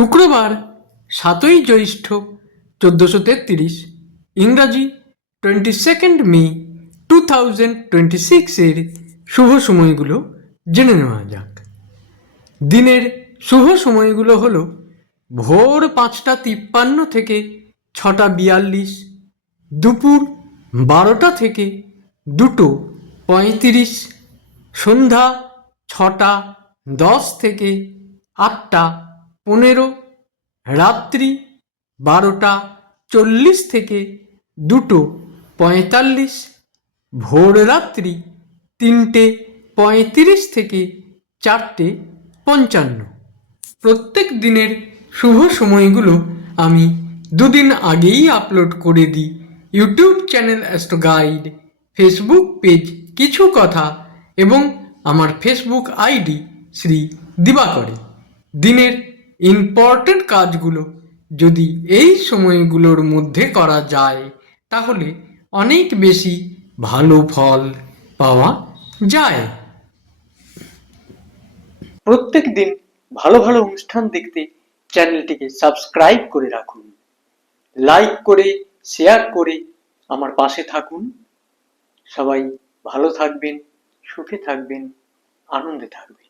শুক্রবার 7ই জ্যৈষ্ঠ 1433, ইংরাজি 22 মে 2026 এর শুভ সময়গুলো জেনে নেওয়া যাক। দিনের শুভ সময়গুলো হলো ভোর 5টা 53 থেকে 6টা 42, দুপুর 12টা থেকে 2টো 35, সন্ধ্যা 6টা 10 থেকে 8টা 15, রাত্রি 12টা 40 থেকে 2টো 45, ভোর রাত্রি 3টে 35 থেকে 4টে 55। প্রত্যেক দিনের শুভ সময়গুলো আমি দুদিন আগেই আপলোড করে দিই YouTube channel astro guide, Facebook page কিছু কথা এবং আমার ফেসবুক আইডি শ্রী দিবাকরে। দিনের ইম্পর্টেন্ট কাজগুলো যদি এই সময়গুলোর মধ্যে করা যায় তাহলে অনেক বেশি ভালো ফল পাওয়া যায়। প্রত্যেক দিন ভালো ভালো অনুষ্ঠান দেখতে চ্যানেলটিকে সাবস্ক্রাইব করে রাখুন, লাইক করে শেয়ার করে আমার পাশে থাকুন। সবাই ভালো থাকবেন, সুখে থাকবেন, আনন্দে থাকবেন।